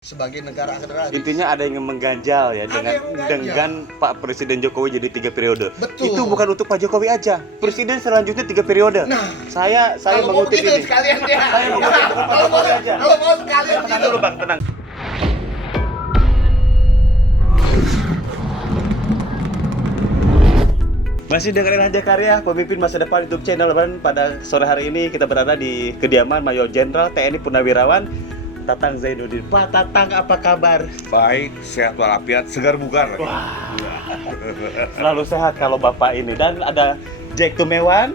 sebagai negara agraris. Intinya ada yang mengganjal ya dengan Pak Presiden Jokowi jadi 3 periode. Betul. Itu bukan untuk Pak Jokowi aja. Presiden selanjutnya 3 periode. Nah, saya mengutip ini. Sekalian dia. Saya mengutip bukan Pak Jokowi aja. Kalau mau sekalian Tenang dulu Bang, tenang. Masih dengan Raja Karya, pemimpin masa depan YouTube channel. Dan pada sore hari ini kita berada di kediaman Mayor Jenderal TNI Purnawirawan Tatang Zainuddin. Pak Tatang, apa kabar? Baik, sehat walafiat, segar bugar. Wah, selalu sehat kalau Bapak ini. Dan ada Jack Tumewan.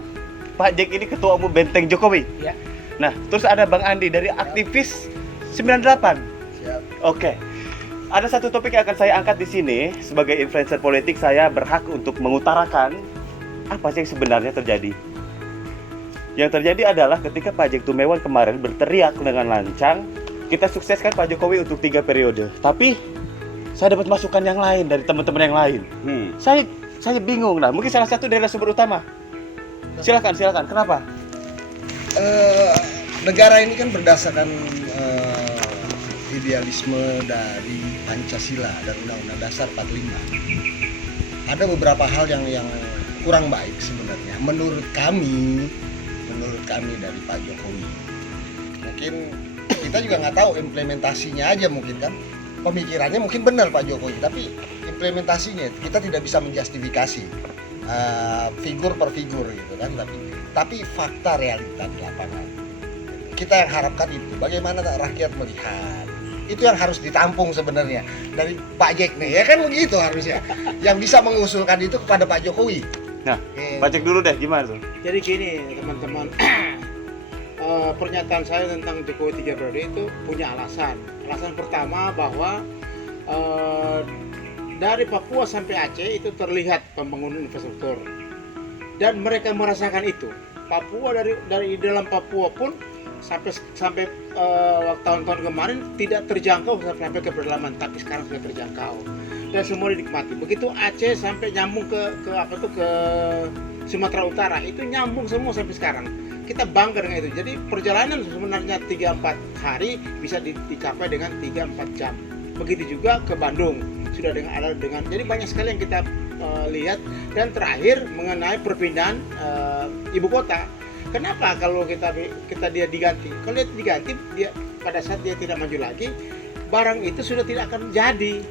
Pak Jack ini ketua umum Benteng Jokowi. Ya. Nah, terus ada Bang Andi dari aktivis 98. Siap. Oke. Ada satu topik yang akan saya angkat di sini. Sebagai influencer politik, saya berhak untuk mengutarakan apa sih yang sebenarnya terjadi. Yang terjadi adalah ketika Pak Jack Tumewan kemarin berteriak dengan lancang, kita sukseskan Pak Jokowi untuk 3 periode. Tapi saya dapat masukan yang lain dari teman-teman yang lain. Saya bingung. Nah, mungkin salah satu dari sumber utama. Silakan. Kenapa? Negara ini kan berdasarkan idealisme dari Pancasila dan Undang-Undang Dasar 45. Ada beberapa hal yang kurang baik sebenarnya menurut kami dari Pak Jokowi. Mungkin kita juga nggak tahu implementasinya aja, mungkin kan pemikirannya mungkin benar Pak Jokowi, tapi implementasinya kita tidak bisa menjustifikasi figur per figur gitu kan, tapi fakta realita di lapangan kita yang harapkan itu bagaimana rakyat melihat itu yang harus ditampung sebenarnya dari Pak Jack nih, ya kan begitu harusnya yang bisa mengusulkan itu kepada Pak Jokowi. Nah, Pak Jack dulu deh, gimana tuh? Jadi gini teman-teman, pernyataan saya tentang Jokowi 3 periode itu punya alasan. Alasan pertama bahwa dari Papua sampai Aceh itu terlihat pembangunan infrastruktur dan mereka merasakan itu. Papua dari dalam Papua pun sampai tahun-tahun kemarin tidak terjangkau sampai ke pedalaman, tapi sekarang sudah terjangkau dan semua dinikmati. Begitu Aceh sampai nyambung ke Sumatera Utara, itu nyambung semua sampai sekarang. Kita bangga dengan itu. Jadi perjalanan sebenarnya 3-4 hari bisa dicapai dengan 3-4 jam. Begitu juga ke Bandung sudah dengan jadi banyak sekali yang kita lihat. Dan terakhir mengenai perpindahan ibu kota. Kenapa kalau dia diganti? Kalau dia diganti, pada saat dia tidak maju lagi, barang itu sudah tidak akan jadi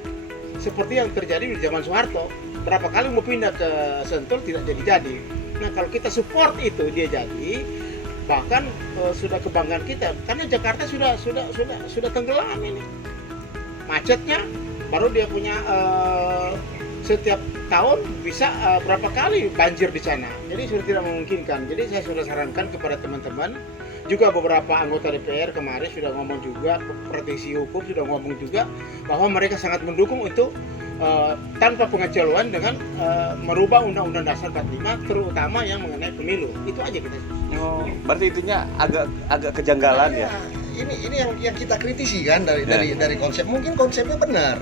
seperti yang terjadi di zaman Soeharto. Berapa kali mau pindah ke Sentul tidak jadi. Nah, kalau kita support itu dia jadi, bahkan sudah kebanggaan kita karena Jakarta sudah tenggelam ini. Macetnya baru dia punya setiap tahun bisa berapa kali banjir di sana. Jadi sudah tidak memungkinkan. Jadi saya sudah sarankan kepada teman-teman, juga beberapa anggota DPR kemarin sudah ngomong juga, praktisi hukum sudah ngomong juga bahwa mereka sangat mendukung untuk tanpa pengecualian dengan merubah Undang-Undang Dasar 45, terutama yang mengenai pemilu. Itu aja kita. Oh, berarti itunya agak kejanggalan ya. Ini yang kita kritisi kan dari konsep. Mungkin konsepnya benar,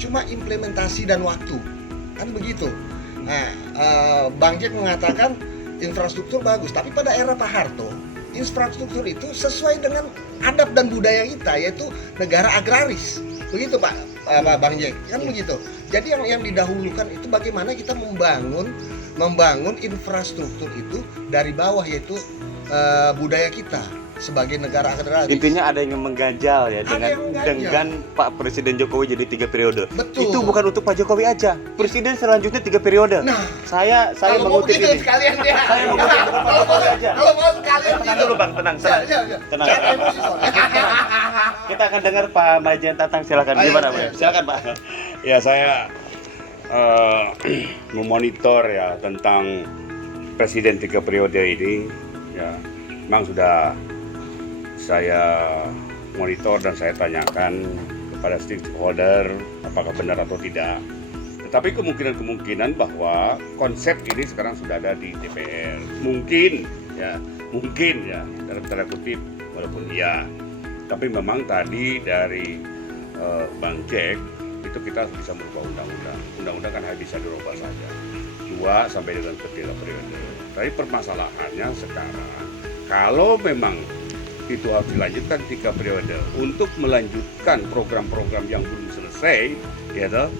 cuma implementasi dan waktu kan begitu. Nah, Bang Jack mengatakan infrastruktur bagus, tapi pada era Pak Harto infrastruktur itu sesuai dengan adab dan budaya kita, yaitu negara agraris. Begitu Pak Bang Jack kan begitu. Jadi yang didahulukan itu bagaimana kita membangun infrastruktur itu dari bawah, yaitu budaya kita sebagai negara agraris. Intinya ada yang mengganjal ya dengan Pak Presiden Jokowi jadi 3 periode. Betul. Itu bukan untuk Pak Jokowi aja. Presiden selanjutnya 3 periode. Nah, saya mengutip ini. Sekalian dia. Saya mengutip bukan Pak Jokowi aja. Kalau mau sekalian Tenang dulu Bang, tenang. Tenang. Kita akan dengar Pak Majen Tatang, silakan. Gimana Bang? Silakan Pak. Ya, saya memonitor ya tentang Presiden 3 periode ini. Ya, memang sudah saya monitor dan saya tanyakan kepada stakeholder apakah benar atau tidak. Tetapi kemungkinan bahwa konsep ini sekarang sudah ada di DPR. Mungkin ya dalam tanda kutip, walaupun iya. Tapi memang tadi dari Bang Jack itu kita bisa merubah undang-undang. Undang-undang kan hanya bisa dirubah saja 2 sampai dengan 3 periode. Tapi permasalahannya sekarang kalau memang itu harus dilanjutkan 3 periode untuk melanjutkan program-program yang belum selesai, ya toh.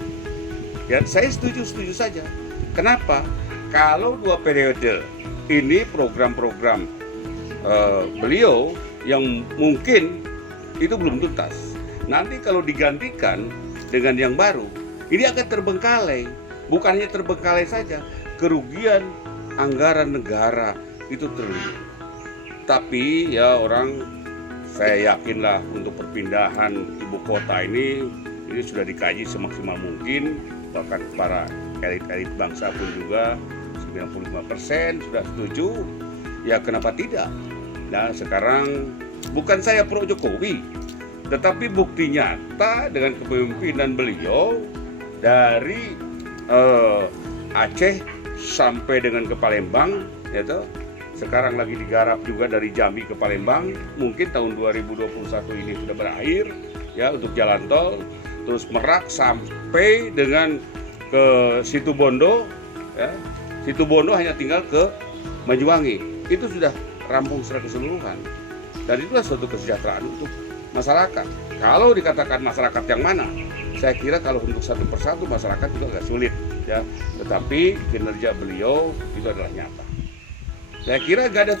Ya, saya setuju saja. Kenapa? Kalau 2 periode ini program-program beliau yang mungkin itu belum tuntas. Nanti kalau digantikan dengan yang baru, ini akan terbengkalai. Bukan hanya terbengkalai saja, kerugian anggaran negara itu triliun. Tapi ya saya yakinlah untuk perpindahan ibu kota ini sudah dikaji semaksimal mungkin, bahkan para elit-elit bangsa pun juga 95% sudah setuju. Ya kenapa tidak? Nah sekarang bukan saya pro Jokowi, tetapi bukti nyata dengan kepemimpinan beliau dari Aceh sampai dengan ke Palembang, ya toh. Sekarang lagi digarap juga dari Jambi ke Palembang, mungkin tahun 2021 ini sudah berakhir ya untuk jalan tol, terus Merak sampai dengan ke Situbondo, ya. Situbondo hanya tinggal ke Banyuwangi, itu sudah rampung secara keseluruhan, dan itulah suatu kesejahteraan untuk masyarakat. Kalau dikatakan masyarakat yang mana, saya kira kalau untuk satu persatu masyarakat juga agak sulit ya, tetapi kinerja beliau itu adalah nyata. Saya kira gak ada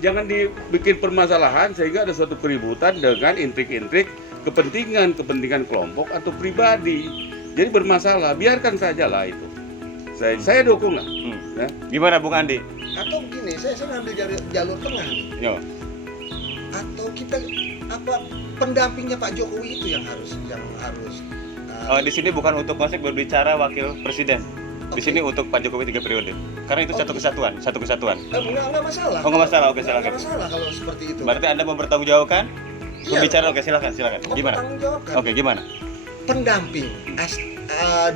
jangan dibikin permasalahan sehingga ada suatu keributan dengan intrik-intrik kepentingan kelompok atau pribadi. Jadi bermasalah, biarkan sajalah itu. Saya dukung lah. Ya. Gimana Bung Andi? Atau begini, saya ngambil jalur tengah nih. Yo. Atau kita pendampingnya Pak Jokowi itu yang harus Di sini bukan untuk konsep berbicara wakil presiden. Di sini untuk Pak Jokowi 3 periode. Karena itu satu kesatuan. Enggak masalah. Oh, enggak masalah. Oke, silakan. Enggak masalah kalau seperti itu. Berarti Anda mau bertanggungjawabkan? Iya. Berbicara, oke, silakan. Gimana? Bertanggungjawabkan. Oke, gimana? Pendamping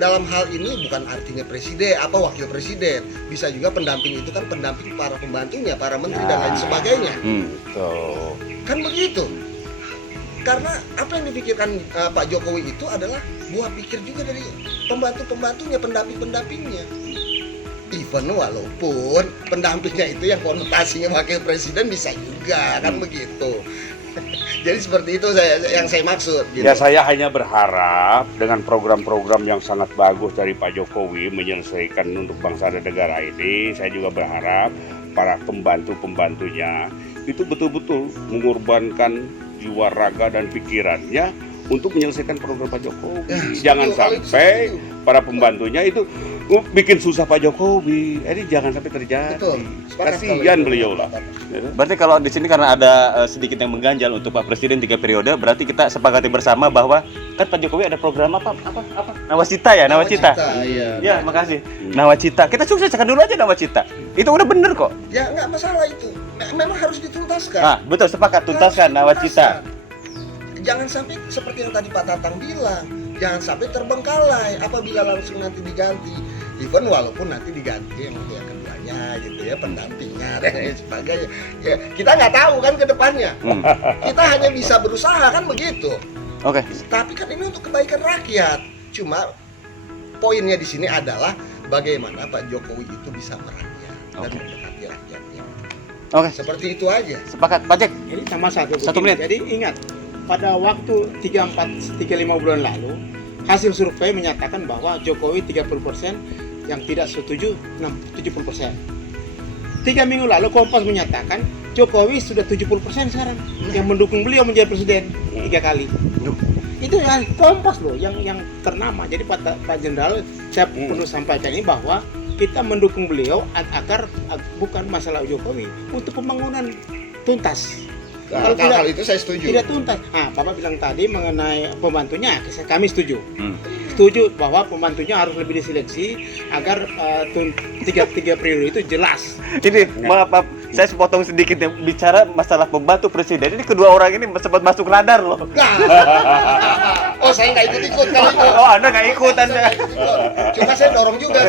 dalam hal ini bukan artinya presiden apa wakil presiden, bisa juga pendamping itu kan pendamping para pembantunya, para menteri dan lain sebagainya. Betul. Kan begitu. Karena apa yang dipikirkan Pak Jokowi itu adalah buah pikir juga dari pembantu-pembantunya, pendamping-pendampingnya. Even walaupun pendampingnya itu yang konotasinya wakil presiden bisa juga, kan begitu. Jadi seperti itu yang saya maksud. Gitu. Ya saya hanya berharap dengan program-program yang sangat bagus dari Pak Jokowi menyelesaikan untuk bangsa dan negara ini, saya juga berharap para pembantu-pembantunya itu betul-betul mengorbankan jiwa, raga, dan pikirannya untuk menyelesaikan program Pak Jokowi. Jangan sampai para pembantunya itu bikin susah Pak Jokowi. Ini jangan sampai terjadi. Betul. Kasihan beliau lah. Berarti kalau di sini karena ada sedikit yang mengganjal untuk Pak Presiden 3 periode, berarti kita sepakati bersama bahwa kan Pak Jokowi ada program apa? Nawacita ya, Nawacita. Iya. Ya, makasih. Nawacita. Kita sukseskan dulu aja Nawacita. Itu udah bener kok. Ya nggak masalah itu. Memang harus dituntaskan. Nah, betul, sepakat, tuntaskan Nawacita. Jangan sampai seperti yang tadi Pak Tatang bilang, jangan sampai terbengkalai apabila langsung nanti diganti. Even walaupun nanti diganti yang keduanya gitu ya, pendampingnya dan lain sebagainya. Ya, kita nggak tahu kan ke depannya. Kita hanya bisa berusaha kan begitu. Oke. Tapi kan ini untuk kebaikan rakyat. Cuma poinnya di sini adalah bagaimana Pak Jokowi itu bisa merakyat dan mendekati rakyatnya. Oke. Seperti itu aja. Sepakat, Pak Jack. Jadi sama satu 1 menit. Jadi ingat, pada waktu 3-5 bulan lalu, hasil survei menyatakan bahwa Jokowi 30%, yang tidak setuju 70%. 3 minggu lalu Kompas menyatakan Jokowi sudah 70% sekarang yang mendukung beliau menjadi presiden 3 kali. Itu yang Kompas loh, yang ternama. Jadi Pak Jenderal, saya perlu sampaikan ini bahwa kita mendukung beliau agar bukan masalah Jokowi, untuk pembangunan tuntas. Nah, kalau itu saya setuju. Tidak tuntas. Nah, Bapak bilang tadi mengenai pembantunya, kami setuju. Setuju bahwa pembantunya harus lebih diseleksi agar tiga periode itu jelas. Ini maaf, saya sepotong sedikit ya, bicara masalah pembantu presiden. Ini kedua orang ini sempat masuk radar loh. Oh, saya nggak ikut-ikut kalau itu. Oh, Anda nggak ikut Anda. Cuma saya dorong juga.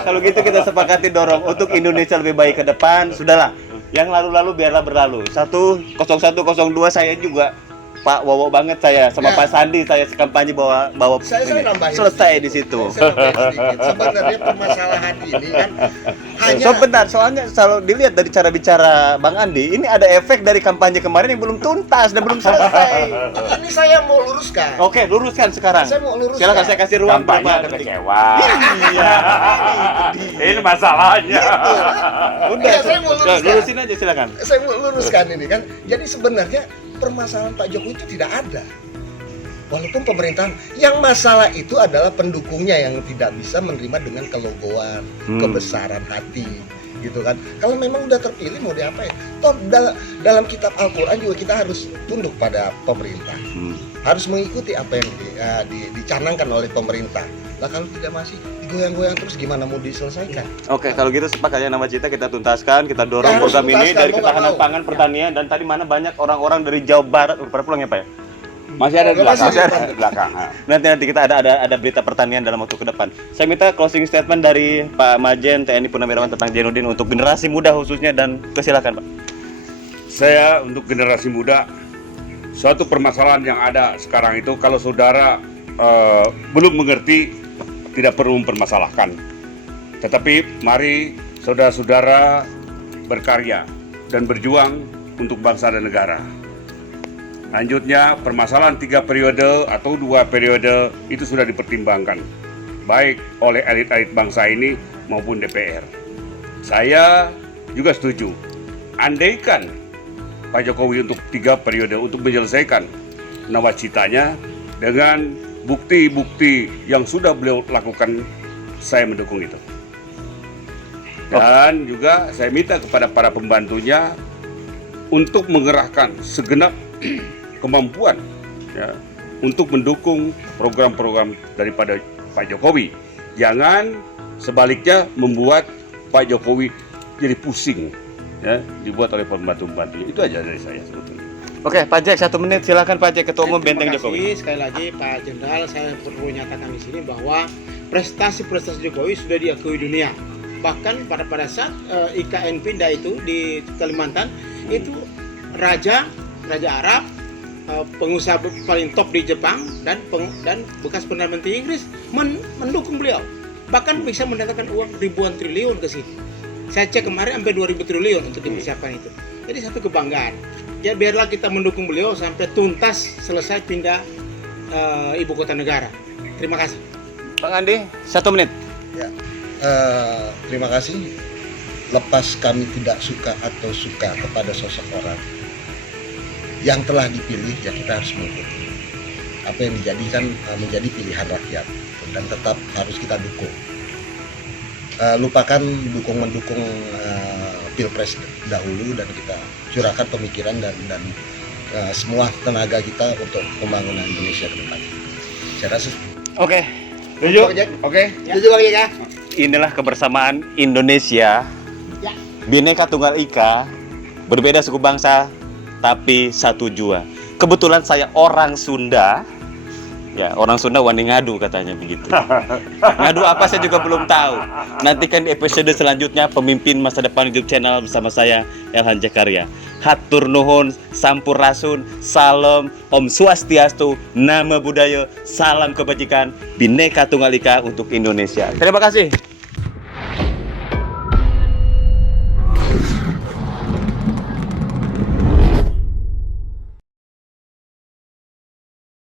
Kalau gitu kita sepakati dorong untuk Indonesia lebih baik ke depan. Sudahlah. Yang lalu-lalu biarlah berlalu. 10102 saya juga Pak Wowo banget saya sama Ya. Pak Sandi saya kampanye bawa Saya nambahin selesai di situ. Saya nambahin sedikit. Sebenarnya permasalahan ini kan Sebentar, soalnya kalau dilihat dari cara bicara Bang Andi, ini ada efek dari kampanye kemarin yang belum tuntas dan belum selesai. Ini saya mau luruskan. Oke, luruskan sekarang. Saya mau luruskan. Silakan, saya kasih ruang Kampanye Pak. ada kecewa. Iya. Ini masalahnya. Udah, Iya, saya mau luruskan. lurusin aja silakan. Saya mau luruskan ini kan. Jadi sebenarnya permasalahan Pak Jokowi itu tidak ada. Walaupun pemerintahan, yang masalah itu adalah pendukungnya yang tidak bisa menerima dengan kelogohan, kebesaran hati, gitu kan. Kalau memang udah terpilih mau diapain? Toh dalam kitab Al-Quran juga kita harus tunduk pada pemerintah, harus mengikuti apa yang dicanangkan oleh pemerintah. Lah kalau tidak masih digoyang-goyang terus gimana mau diselesaikan? Oke, kalau gitu sepakat ya Nawacita kita tuntaskan, kita dorong Ya, harus program ini tuntaskan, dari mau ketahanan nggak mau. pangan pertanian dan tadi mana banyak orang-orang dari Jawa Barat pada pulang ya Pak ya? Masih ada di Masih belakang. ada. Di belakang. Nanti kita ada berita pertanian dalam waktu ke depan. Saya minta closing statement dari Pak Majen TNI Purnawirawan tentang Zainuddin untuk generasi muda khususnya dan kesilakan Pak. Saya untuk generasi muda, suatu permasalahan yang ada sekarang itu kalau saudara belum mengerti, tidak perlu mempermasalahkan. Tetapi mari saudara-saudara berkarya dan berjuang untuk bangsa dan negara. Lanjutnya, permasalahan 3 periode atau 2 periode itu sudah dipertimbangkan, baik oleh elit-elit bangsa ini maupun DPR. Saya juga setuju, andaikan Pak Jokowi untuk 3 periode untuk menyelesaikan nawacitanya dengan bukti-bukti yang sudah beliau lakukan, saya mendukung itu. Dan juga saya minta kepada para pembantunya untuk mengerahkan segenap kemampuan ya, untuk mendukung program-program daripada Pak Jokowi. Jangan sebaliknya membuat Pak Jokowi jadi pusing ya, dibuat oleh pembantu-pembantunya. Itu aja dari saya sebetulnya. Oke, Pak Jack 1 menit silakan Pak Jack Ketua Umum Benteng Terima Jokowi. kasih sekali lagi Pak Jenderal, saya perlu nyatakan di sini bahwa prestasi-prestasi Jokowi sudah diakui dunia. Bahkan pada saat IKN pindah itu di Kalimantan itu Raja Arab, pengusaha paling top di Jepang dan bekas Perdana Menteri Inggris mendukung beliau, bahkan bisa mendatangkan uang ribuan triliun ke sini. Saya cek kemarin sampai 2000 triliun untuk dipersiapkan itu. Jadi satu kebanggaan. Ya biarlah kita mendukung beliau sampai tuntas selesai pindah ibu kota negara. Terima kasih. Bang Andi 1 menit. Ya, terima kasih. Lepas kami tidak suka atau suka kepada sosok orang yang telah dipilih, ya kita harus mengikuti apa yang dijadikan menjadi pilihan rakyat dan tetap harus kita dukung. Lupakan mendukung pilpres dahulu dan kita curahkan pemikiran dan semua tenaga kita untuk pembangunan Indonesia ke depan. Saya rasa Oke. Setuju? Oke. Setuju Bang ya? Inilah kebersamaan Indonesia. Ya. Bhinneka Tunggal Ika, berbeda suku bangsa tapi satu jua. Kebetulan saya orang Sunda. Ya, orang Sunda wani ngadu katanya begitu. Ngadu apa saya juga belum tahu. Nantikan di episode selanjutnya pemimpin masa depan YouTube channel bersama saya Elhan Jakarya. Hatur nuhun, sampurasun, salam, Om Swastiastu, nama budaya, salam kebajikan, Bhinneka Tunggal Ika untuk Indonesia. Terima kasih.